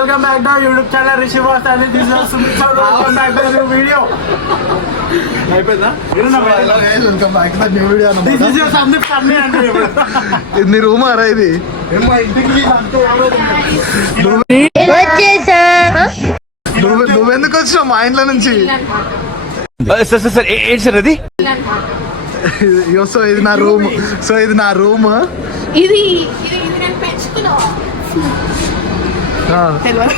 Welcome back to YouTube channel Rishi boss అని తీసుకొస్తుంది video అయిపోయిందా? Welcome back to new video this is your Sandeep Karni అంటే ఇది room అరా ఇది? మా ఇంటికి అంతే వచ్చేసా? నువ్వు నువ్వెందుకు వచ్చినావు మా ఇంట్లో నుంచి? సార్ సార్ సార్ ఏంటి సార్ అది? ఇగో సో ఇది నా రూమ్ సో ఇది నా రూమ్. ఇది తెలియదు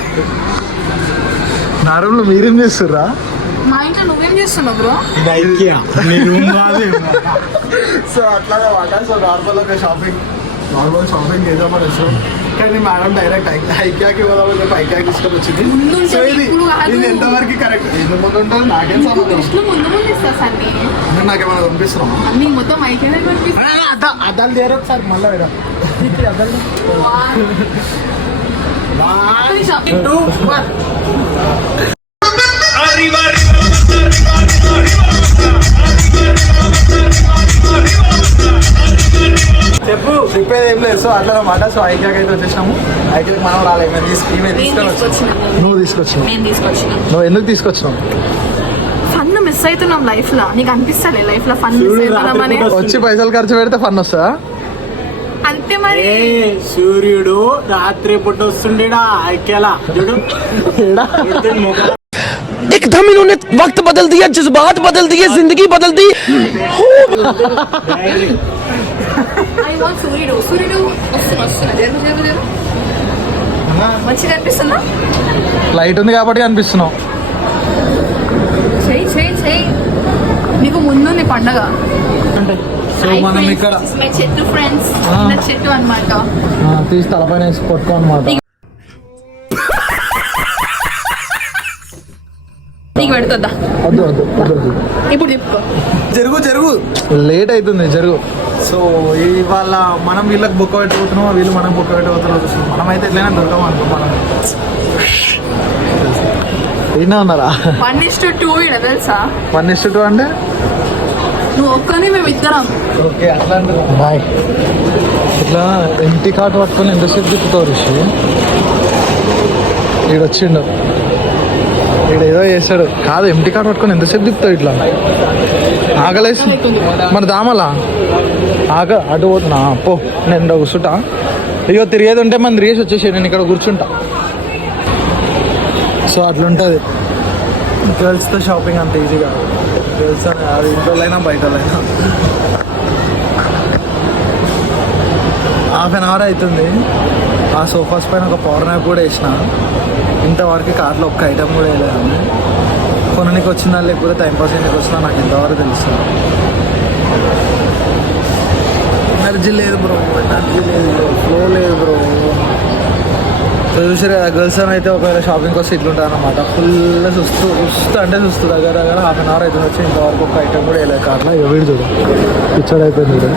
నా రూమ్లో మీరేం చేస్తుర్రా? మా ఇంట్లో నువ్వేం చేస్తున్నావు బ్రో? నీ రూమ్ కాదు సో అట్లాగే మాట సో నార్మల్ ఒక షాపింగ్ నార్మల్ షాపింగ్ చేద్దామని వచ్చాం కానీ మేడం డైరెక్ట్ ఐక్యాకి పోదామని చెప్పి ఐక్యాకి ముందు సో ఇది. ఇది ఎంతవరకు కరెక్ట్ ఇది ముందు ఉంటుంది నాకేం సంబంధం? ముందు నాకేమైనా పంపిస్తున్నాం అన్ని మొత్తం అయిపోయినా కనిపిస్తా అద్దాలు తీరు ఒకసారి మళ్ళీ అద్దాలు చెప్పు చెప్పేది ఏం లేదు. సో అట్లా మాట సో ఐక్యాకి అయితే వచ్చేసినాము. ఐక్యాకి మనం రాలేదు మేము తీసుకు ఈమె తీసుకొని నువ్వు తీసుకొచ్చినావు? నువ్వు ఎందుకు తీసుకొచ్చినావు? ఫన్ మిస్ అవుతున్నాం లైఫ్లో నీకు అనిపిస్తలే లైఫ్లో ఫన్ మిస్ అవుతున్నాం అని? వచ్చి పైసలు ఖర్చు పెడితే ఫన్ వస్తుందా? అంతే మరి ఏ సూర్యుడు రాత్రి పుట్ట వస్తుండేడా ఐక్యలా చూడు చూడు ముఖం. एकदम इन्होंने वक्त बदल दिया जज्बात बदल दिए जिंदगी बदल दी ఐ వాంట్ సూర్యుడు సూర్యుడు వస్తున్నా వస్తున్నా జరుగు జరుగు జరుగు మంచిగా అనిపిస్తుందా లైట్ ఉంది కాబట్టి కనిపిస్తున్నావు చెయ్యి చెయ్యి చెయ్యి నీకు ముందుంది పండగ సో మనం ఇక్కడ మై చెట్టు ఫ్రెండ్స్ చెట్టు అన్నమాట. ఆ, తీసి తలపైన వేసి కొట్టుకో అనమాట నీకు పెడుతుందా? వద్దు వద్దు వద్దు వద్దు. ఇప్పుడు చెప్పుకో. జరుగు జరుగు. లేట్ అవుతుంది జరుగు. సో ఇవాళ మనం వీళ్ళకి బుక్ పెట్టబోతున్నాం వీళ్ళు మనం బుక్ పెట్టబోతున్నాం మనం అయితే ఎట్లయినా దొరకం అనుకో మనం అయినా ఉన్నారా? వన్ ఇస్ టు టూ ఇడ తెలుసా? వన్ ఇస్ టూ అంటే? నువ్వు ఒక్కని మేము ఇద్దరం ఓకే అట్లా బాయ్. ఇట్లా ఎంటీ కార్ట్ పట్టుకొని ఎంతసేపు తిప్పుతావు ఋషి ఈడు వచ్చిండు ఈడు ఏదో చేస్తాడు కాదు ఎంటీ కార్ట్ పట్టుకొని ఎంతసేపు తిప్పుతావు ఇట్లా? ఆకలేసి మరి దామలా? ఆక అటు పోతున్నా పో నేను కూర్చుంటా. ఇగో తిరిగేది ఉంటే మన తిరిగేసి వచ్చేసి నేను ఇక్కడ కూర్చుంటా. సో అట్లుంటుంది. గర్ల్స్తో షాపింగ్ అంత ఈజీగా గర్ల్స్ అది ఇంట్లోనైనా బయటలైనా. హాఫ్ అన్ అవర్ అవుతుంది. ఆ సోఫాస్ పైన ఒక పవర్ నాప్ కూడా వేసిన. ఇంతవరకు కార్లో ఒక్క ఐటమ్ కూడా వేయలేదు. కొననికి వచ్చిందా లేకపోతే టైంపాస్ అయ్యడానికి వచ్చినా నాకు ఇంతవరకు తెలుస్తుంది ఎనర్జీ లేదు బ్రో ఎనర్జీ లేదు. బ్రో ఫ్లో లేదు బ్రో. చూసారు కదా గర్ల్స్ అని అయితే ఒకవేళ షాపింగ్ వస్తే ఉంటారు అనమాట ఫుల్ చూస్తూ చూస్తూ అంటే చూస్తూ దగ్గర దగ్గర హాఫ్ అన్ అవర్ అయితే వచ్చి ఇంతవరకు ఒక ఐటమ్ కూడా వేయలేదు కార్లో. ఇక చూడు. పిచ్చోడు అయిపోయింది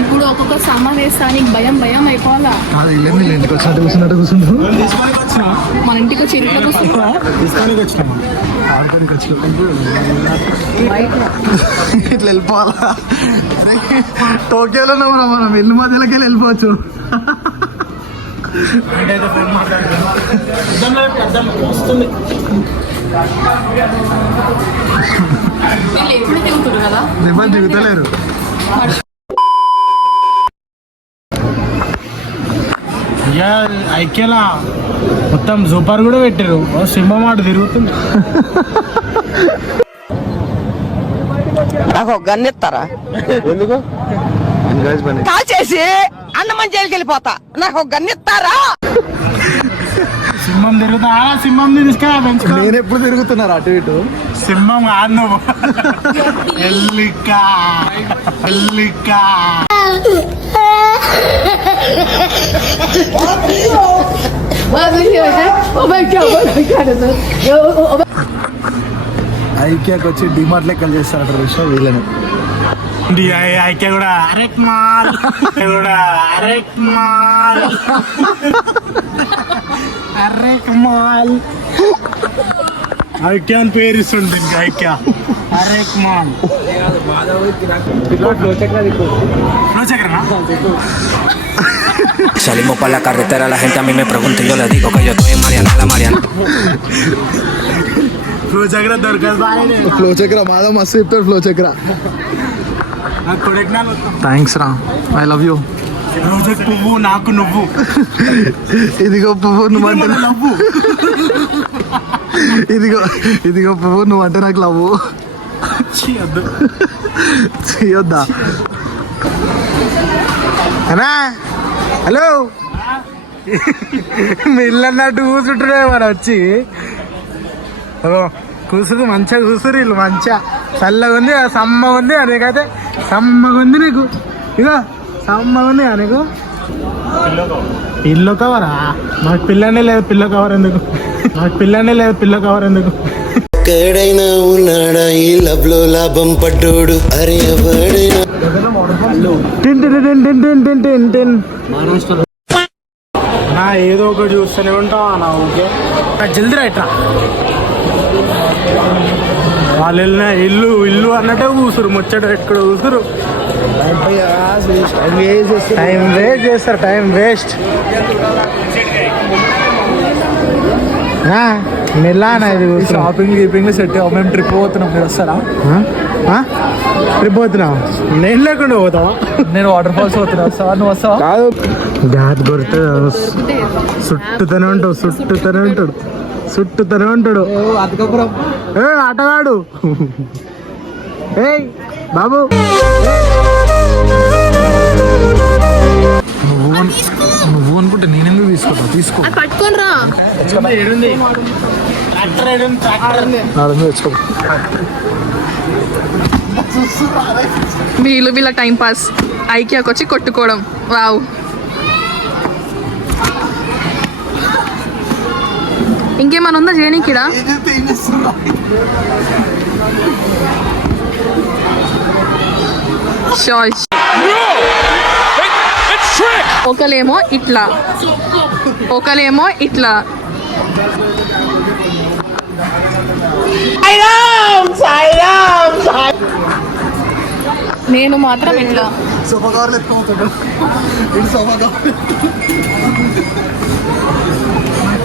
ఇప్పుడు ఒక్కొక్క సామాన్ వేస్తా నీకు భయం భయం అయిపోవాలా? వీళ్ళ ఇంటికి వచ్చినట్టు కూర్చున్నట్టు మన ఇంటికి వచ్చి ఇంట్లో ఇట్లా వెళ్ళిపోవాలా? టోక్యోలో మనం మనం ఇల్లు మధ్యలోకి వెళ్ళి వెళ్ళిపోవచ్చు. వస్తుంది. మిమ్మల్ని దిగుతలేరు ఐక్యలా మొత్తం సూపర్ కూడా పెట్టారు సింహం ఆట తిరుగుతుంది. నాకు ఒక గన్ ఇస్తారా? ఎందుకు? గైస్ పని కాల్ చేసి అన్నమని జైలుకి వెళ్ళిపోతా నాకు ఒక గన్ ఇస్తారా? సింహం తిరుగుతా. సింహం తీసుకురా నేను ఎప్పుడు తిరుగుతున్నారు అటు ఇటు? సింహం కాదు నువ్వు. ఎల్లిక ఎల్లిక ఐక్యాకి వచ్చి డిమార్ట్ లెక్కలు చేస్తారట రిషా వీళ్ళని. ఐక్య కూడా అరెక్ మాల్. కూడా అరెక్ మాల్. అరెక్ మాల్ ఐక్య అని పేరు ఇస్తుంది దీనికి ఐక్య అరెక్ mall flow చక్రనా Salimos para la carretera, la gente a mí me pregunta y yo le digo que yo estoy en Mariana, la Mariana. Flow చక్ర దొరకదు బాగానే ఫ్లో చక్ర మాధవ్ మస్తు చెప్తాడు ఫ్లో చక్ర నాకు కొడెక్నాల్ థ్యాంక్స్ రా ఐ లవ్ యూ రోజు పువ్వు నాకు నువ్వు. ఇదిగో పువ్వు నువ్వు అంటే నవ్వు ఇదిగో ఇదిగో పువ్వు నువ్వు అంటే నాకు లవ్ ఛీ, వద్దు. చేయొద్దా అనా హలో? మీ ఇల్లు అన్నట్టు కూర్చుంటున్నా మరి వచ్చి. ఓ కూసురు మంచిగా కూసురు ఇల్లు మంచిగా చల్లగా ఉంది సమ్మగా ఉంది నీకైతే సమ్మగా ఉంది నీకు. ఇగో నీకు? పిల్లో కవరా. నాకు పిల్లనే లేదు పిల్లో కవర్ ఎందుకు? నాకు పిల్లనే లేదు పిల్లో కవర్ ఎందుకు? ఎక్కడైనా ఉన్నాడా? ఈ లబ్లో లాభం పడ్డోడు. నా ఏదో ఒకటి చూస్తూనే ఉంటా నా ఓకే జల్దీ రైట్రా వాళ్ళు వెళ్ళిన ఇల్లు ఇల్లు అన్నట్టే కూసురు ముచ్చట ఎక్కడ కూసురు టైం వేస్ట్ చేస్తారు టైం వేస్ట్ మెల్లానా ఇది షాపింగ్ గీపింగ్ సెట్ మేము ట్రిప్ పోతున్నాం మీరు వస్తారా? ట్రిప్ పోతున్నావు? నేను లేకుండా పోతావా? నేను వాటర్ ఫాల్స్ పోతున్నా. వస్తావా నువ్వు వస్తావా? కాదు. గాత్ కొడితే చుట్టుతూనే ఉంటావు చుట్టుతూనే ఉంటాడు చుట్టుతూనే ఉంటాడు. ఏ ఆటగాడు. ఏయ్ బాబు. నువ్వు అను- నువ్వు అనుకుంటే నేనెందుకు తీసుకుంటా? తీసుకో. పట్టుకొని రా. వీళ్ళు వీళ్ళ టైం పాస్. ఐక్యాకి వచ్చి కొట్టుకోవడం. వావ్. ఇంకేమైనా ఉందా చేయనీకిడా షాష్ ఒకలేమో ఇట్లా. ఒకలేమో ఇట్లా. నేను మాత్రం ఇట్లా. సోఫా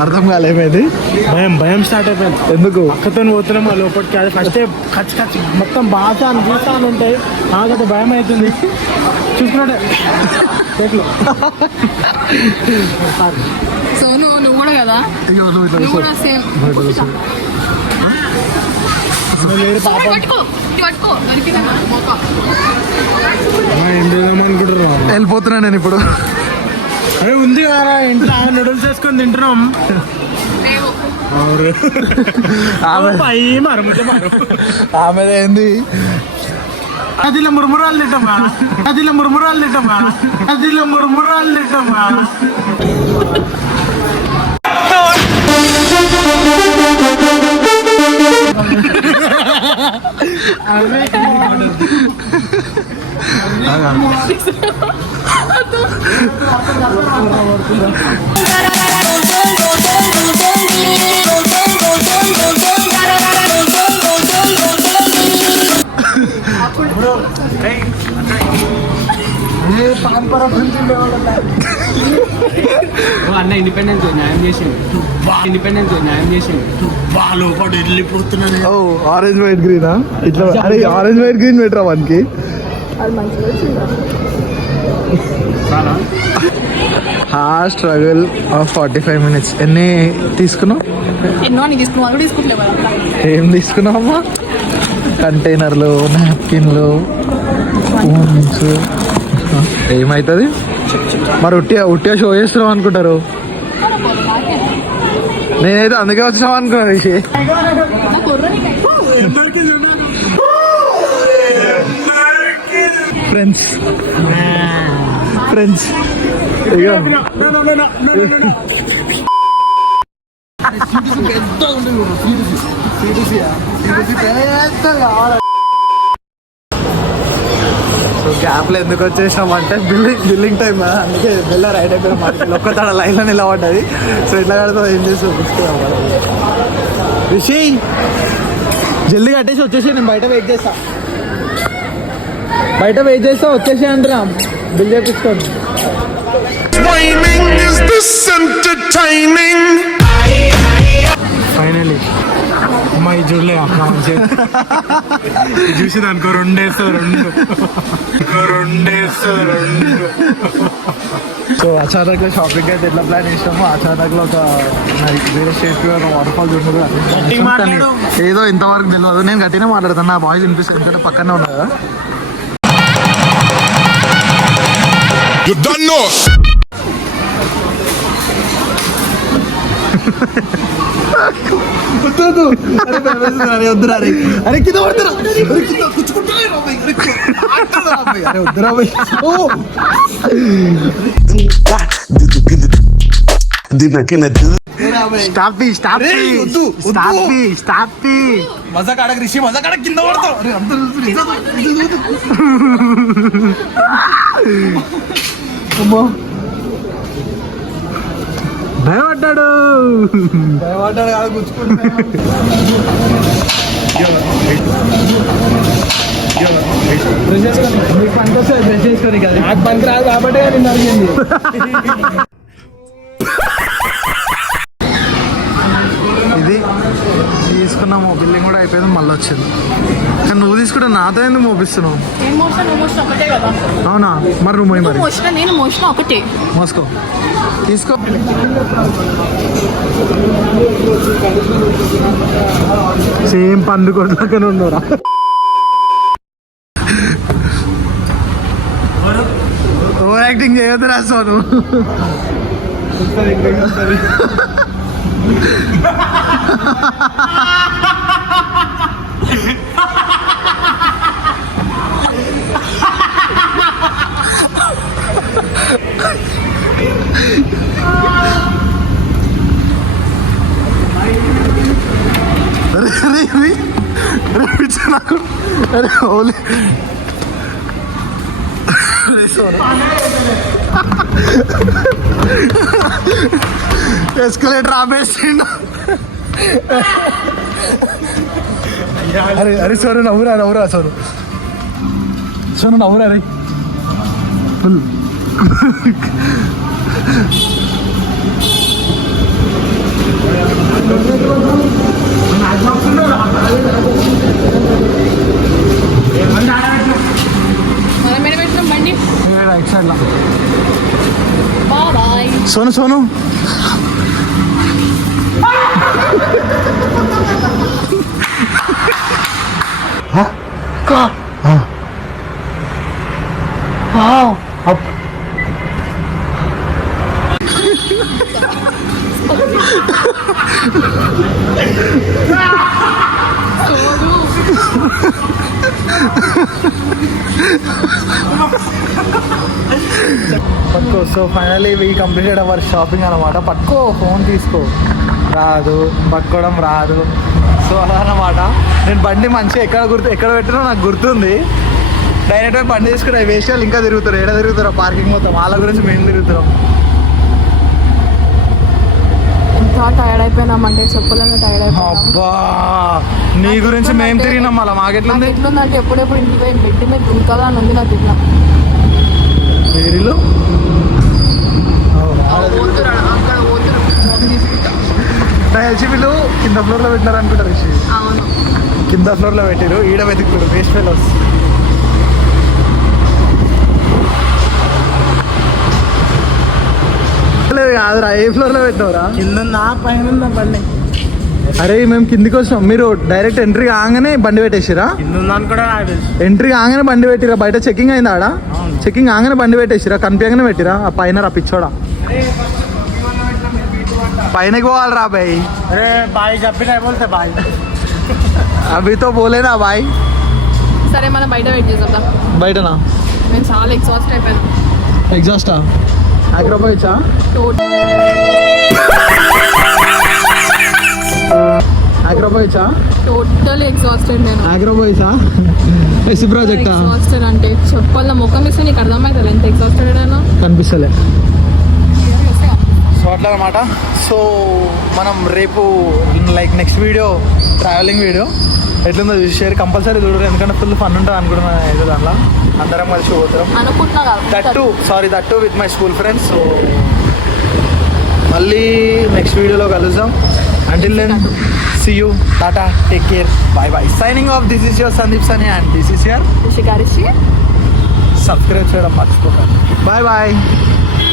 అర్థం కాలేమైంది? భయం భయం స్టార్ట్ అయిపోయింది. ఎందుకు? అక్కతో పోతున్నాం ఆ లోపలికి అది ఫస్ట్ ఖచ్చి ఖచ్చి మొత్తం బాగా అనిపిస్తా అని ఉంటాయి. నాకైతే భయం అవుతుంది. చూసుకున్నట్టే. సో నువ్వు నువ్వు కూడా కదా? వెళ్ళిపోతున్నా నేను ఇప్పుడు. అరే ఉంది కదా ఇంట్లో నూడిల్స్ వేసుకొని తింటున్నాం. ఆమె ఏంది? అదిలో మురుమురాలు తింటామా? అదిలో మురుమురాలు తింటామా? అదిలో మురుమురాలు తింటామా? అవే అన్న ఇండిపెండెన్స్ న్యాయం చేసింది ఇండిపెండెన్స్ న్యాయం చేసింది బాగా పాటు వెళ్ళిపోతున్నాను ఓ ఆరెంజ్ వైట్ గ్రీనా ఇట్లా అరే ఆరెంజ్ వైట్ గ్రీన్ పెట్టరా వానికి హా struggle of forty five minutes. ఎన్ని తీసుకున్నావు? ఎన్నో అది తీసుకుంటలేవు ఏం తీసుకున్నావమ్మా కంటైనర్లు నాప్కిన్లు స్పూన్స్ ఏమవుతుంది మరి ఉట్టిగా ఉట్టిగా షో చేస్తున్నాం అనుకుంటారు. నేనైతే అందుకే వచ్చినాం అనుకున్నా ఫ్రెండ్స్ ఫ్రెండ్స్ ఇక సో గ్యాప్లో ఎందుకు వచ్చేసినాం అంటే బిల్డింగ్ బిల్లింగ్ టైం అందుకే బిల్ల రైట్ అయిపోయిన ఒక్క తడ లైన్లో నిలబడ్డది సో ఎట్లా కడతా ఏం చేసి చూపిస్తున్నాం రిషి జల్దీ కట్టేసి వచ్చేసి నేను బయట వెయిట్ చేస్తాను బయట వెయిట్ చేస్తా వచ్చేసి అంటున్నా. బిల్ చేపించుకోండి ఫైనలీ అమ్మాయి చూడలే చూసి అనుకో రెండేస్తా రెండు. రెండేస్తా రెండు. సో అచానక్ షాపింగ్ అయితే ఎట్లా ప్లాన్ చేసినామో అచానక్లో ఒక వేరే స్టేట్ ఒక వాటర్ ఫాల్ చూడదు ఏదో ఇంతవరకు తెలియదు. నేను గట్టినే మాట్లాడుతాను నా వాయిస్ వినిపిస్తుంది ఎందుకంటే పక్కనే ఉన్నా You done know. వద్దు అరే భయమేస్తుంది, అరే వద్దురా అరే అరే. కింద పడుతురా. అరే కింద గుచ్చుకుంటున్నాయి రా భయ్, అరే ఆడుతున్నా రా భయ్, అరే వద్దురా భయ్. ఓ. స్టాప్ స్టాప్ వద్దు స్టాప్ స్టాప్ మజా కాడక రిషి మజా కాడ కింద పడతావు. అరే అంత అమ్మో. భయపడ్డాడు. భయపడ్డాడు కాదు గుచ్చుకుంటున్నాడు. కాబట్టి నేను అడిగింది. ఇది తీసుకున్నాము బిల్లింగ్ కూడా అయిపోయింది మళ్ళీ వచ్చింది కానీ నువ్వు తీసుకుంటే నాతో ఎందుకు మోపిస్తున్నావు? అవునా? మరి నువ్వు మరి నేను మోసిన ఒకటే. మోసుకో. తీసుకో. సేమ్ పండు కొట్లాకనే ఉన్నారా? ఓవర్ యాక్టింగ్ చేయొద్దు రా అరే ఓలే. ఎస్కలేటర్ ఆపేసిండు. అరే అరే సోను నవ్వురా నవ్వురా సోను. సోను నవ్వురా రే ఫుల్ మనం మీద పెట్టినాం బండి రైట్ సైడ్లో బాయ్ సోను సోను పట్టుకో. So finally we completed our shopping అనమాట పట్టుకో ఫోన్ తీసుకో. రాదు పట్టుకోవడం రాదు. సో అలా అనమాట నేను బండి మంచిగా ఎక్కడ గుర్తు ఎక్కడ పెట్టినా నాకు గుర్తుంది. డైరెక్ట్గా బండి తీసుకుని వేసాలు ఇంకా తిరుగుతారు. ఎక్కడ తిరుగుతారో పార్కింగ్ మొత్తం వాళ్ళ గురించి మేము తిరుగుతున్నాం ఇంకా టైర్డ్ అయిపోయినామంటే చెప్పలేక టైర్డ్ అయిపోయినాం. అబ్బా! నీ గురించి మేము తిరిగినాం మళ్ళీ. మాకెట్లుంది ఎట్లుందంటే ఎప్పుడెప్పుడు ఇంటికి పోయి బెడ్ మీద దుంకదా అని ఉంది నాకు ఇట్లా అక్కడ తెలిసి వీళ్ళు కింద ఫ్లోర్లో పెట్టినారు అనుకుంటారు కింద ఫ్లోర్లో పెట్టారు ఈడ వెతుకుతారు వేస్ట్ ఫెలోస్. లేదు కాదురా ఏ ఫ్లోర్లో పెట్టినవరా? కింద పైన బండి? అరే మేము కిందికి వచ్చాం మీరు డైరెక్ట్ ఎంట్రీ కాగానే బండి పెట్టేసిరా? ఎంట్రీ కాగానే బండి పెట్టిరా? బయట చెకింగ్ అయిందా ఆడ? చెకింగ్ కాగానే బండి పెట్టేసిరా కనిపించగానే పెట్టిరా? ఆ పైన రా పిచ్చోడా. పైనకి పోవాలిరా బాయ్. అరే బాయ్ చెప్పిన బోల్తే బాయ్. అవితో పోలేనా బాయ్? సరే మనం బయట వెయిట్ చేద్దాం బయటనా? నేను చాలా ఎగ్జాస్ట్ అయిపోయాను. ఎగ్జాస్టా ఆగ్రోపోయిచ్చా ఆగ్రోపోయిచ్చా టోటల్ ఎగ్జాస్టెడ్ నేను. ఆగ్రోపోయిసా ఎస్ ప్రాజెక్టా ఎగ్జాస్టెడ్ అంటే చెప్పాల? ముఖం ఇస్తే నీకు అర్థమవుతుంది ఎంత ఎగ్జాస్టెడ్ అయినా కనిపిస్తలే. సో అట్లా అనమాట సో మనం రేపు like next video travelling video ఎట్లుందో చూసి షేర్. కంపల్సరీ చూడరు. ఎందుకంటే ఫుల్ ఫన్ ఉంటుంది అనుకుంటున్నాను ఏదో దాంట్లో. అందరం కలిసి పోతాం. That sorry that with my school friends so మళ్ళీ నెక్స్ట్ వీడియోలో కలుద్దాం. Until then See you. Tata. Take care. Bye bye. Signing off. This is your Sandeep Sani and this is your Shikarishi. Subscribe to our Bye bye.